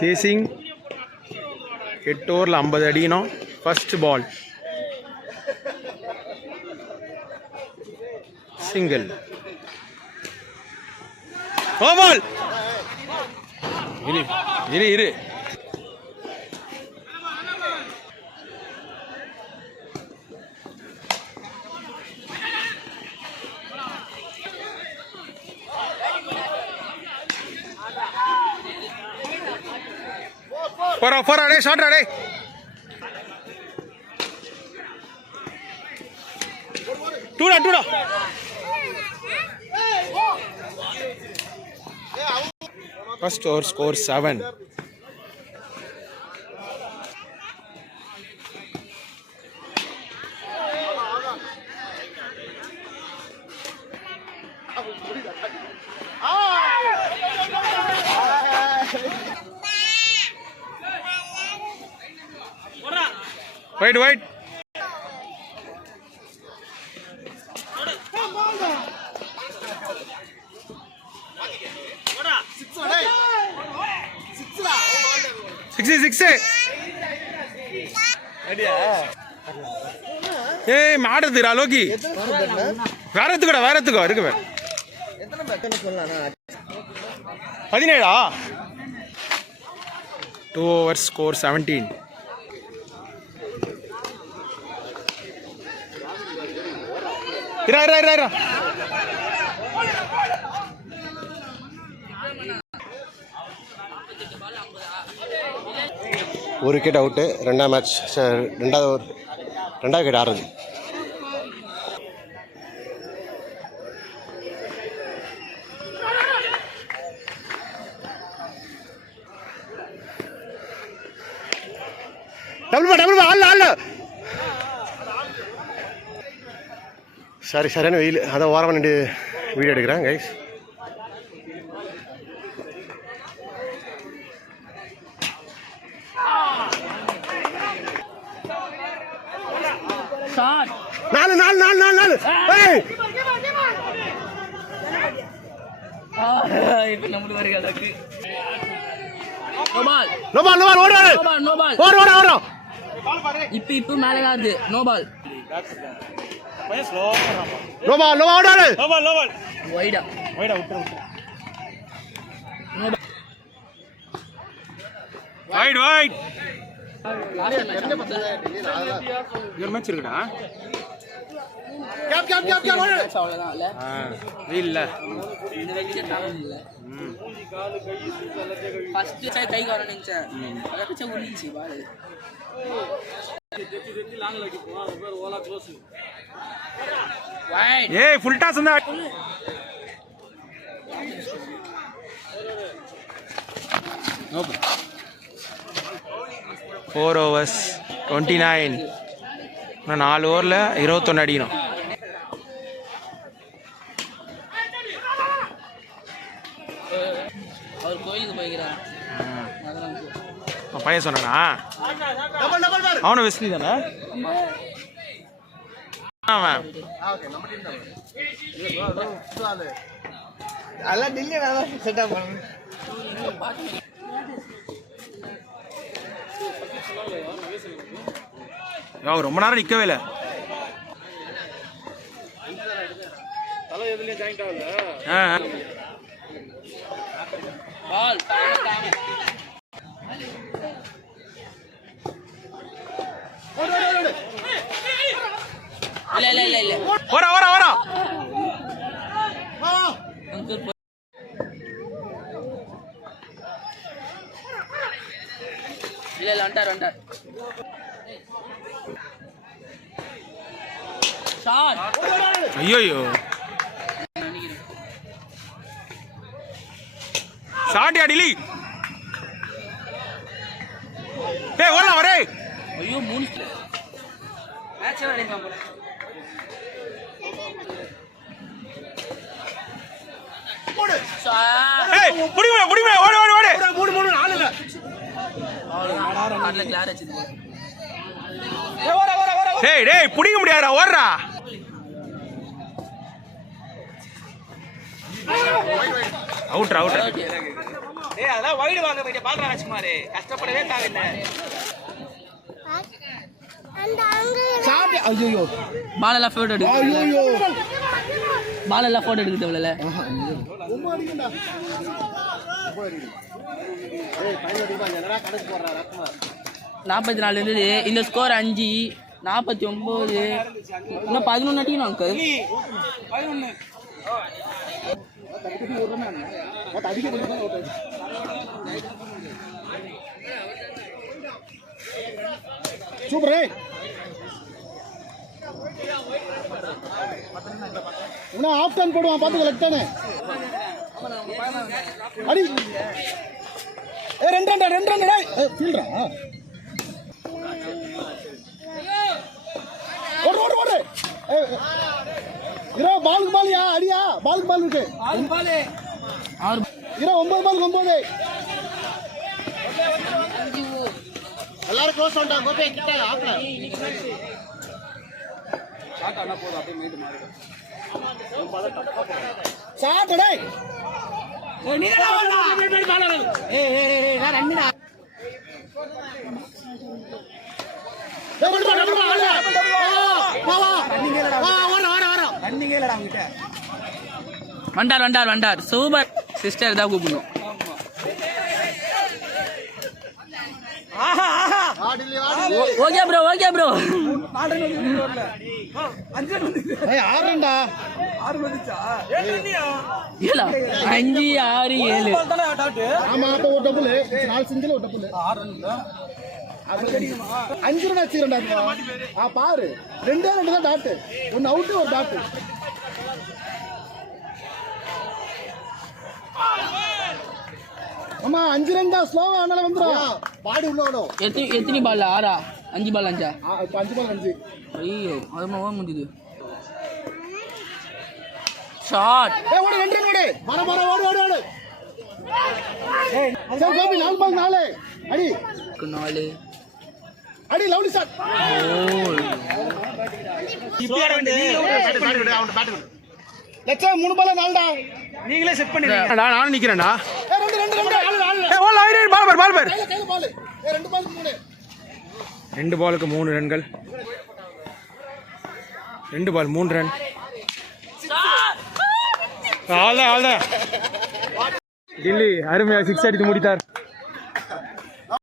Chasing 8 ஓவரில் 50 அடிக்கணும். First ball single. No ball. இரு போறா டே ஷாட்ரா டே. டூடா first over score 7. Wait. Six. ஏய் மாடுதுடா லோகி. வேற எத்துக்கோ இருக்கு வேற. எத்தனை பேட் சொல்லலாம்னா 17. 2 overs score 17. இரு. ஒரு விக்கெட் அவுட்டு. ரெண்டாவது மேட்ச் ரெண்டாவது விக்கெட் ஆடுறது. டபுள் ஆள் சரியான வெயில். அதான் ஓரமாக நின்று வீடியோ எடுக்கிறேன் கைஸ். நாலு. இப்ப நம்மளுக்கு வருது அதுக்கு. ஓடு. இப்ப மேல ஆடுது. No ball. வைடா விட்டு. வைட். ஒரு மேட்ச் இருக்குடா. கேப் அவ்வளவுதான் இல்ல. இல்ல இந்த வெயிலே தாங்க இல்ல. ஃபர்ஸ்ட் கை காரணம் நினைச்சேன். அத பிச்சை உள்ளிச்சு பால். வைட். ஏய் ஃபுல் டாஸ் இருந்தா 4 overs 29. 4 ஓவரில் 21 அடிக்கணும். அவர் கோயிலுக்கு போய்க்கிறார். பையன் சொன்னானா? அவனும் வெஸ்லி தானே? ரொம்ப நேரம் நிக்கவே இல்லை. இல்ல வரா இல்ல வண்டார். ஷாட். ஐயோ ஷாட் அடிலி. ஏய் ஓடா வரே. ஐயோ 3 மேட்ச் ஆடிங்க போல. ஓடு. ஏய் புடிங்க ஓடு. 3 4 இல்ல. ஆடல கிளார் அடிச்சு. டேய் புடிங்க முடியாதா ஓடுறா. அவுட். ஏய் அதெல்லாம் வைடு வாங்க போய் பால்ரா ராஜ்குமார் கஷ்டப்படவே தேவையில்ல ஐயோ பால் எல்லாம் போட்டோ எடுக்க ஐயோ பால் எல்லாம் போட்டோ எடுக்க தேவையில்ல ரொம்ப அடிக்கண்டா ஏய் பையன் அடிப்பா என்னடா கணக்கு போடுறா ராஜ்குமார் 44 இருந்தது இந்த ஸ்கோர் 5 49 இன்னும் 11 அடிக்கணும் அங்கிள் 11 சூப்பர் இன்னும் ஆஃப் டன் போடுவான் பார்த்துக்க லெஃப்ட் டானே அடி ஏ ரெண்டு டேய் ஃபீல்டரா ஓடு இரோ பாலுக்கு பாலியா அடியா பாலுக்கு பால் இருக்கு 6 பால் 6 இரோ 9 பாலுக்கு 9 எல்லாரும் க்ளோஸ் பண்ணிட்டாங்க கோபி கிட்ட ஆப்ல ஷாட் ஆனா போடு அப்படியே மீட் மாறுது ஷாட் டேய் நீடா வரடா ஏய் நான் ரன்னிடா வண்டார் சூப்பர் சிஸ்டர் தான் கூப்பிடணும் ஓகே ப்ரோ ஆறுண்டா 5 6 7 ஆமா அப்ப ஒரு டபுள் 4 சிங்கிள் ஒரு டபுள் 5 ரன் அடிச்சிரண்டா பாரு 2 தான் டாட் ஒன்னு அவுட் ஒரு டாட் அம்மா 5 ரன் தான் ஸ்லோவா ஆனால வந்துரும் பாடி உள்ள ஓடும் எத்தனை பால் 6 5 பால் 5 5 பால் 5 ஐயோ அதுமா முடியுது ஷாட் ஏய் ஓடு 2 ரன் ஓடு ஓடு ஏய் சரி கோபி 4 பால் 4 அடி 4 அடி லவ்லி ஷாட் இப்படி ஆட வேண்டியது லட்சா 3 பால் 4 டா நீங்களே செட் பண்ணி நானும் நிக்கிறேன்டா. ஏய் 2 ஏய் ஓல் ஐடி பால் பார் கையில பால் ஏய் 2 பாலுக்கு 3 2 பாலுக்கு 3 ரன்கள் 2 பால் 3 ரன் ஆல்தான் டில்லி அருமையா 6 அடித்து முடித்தார்.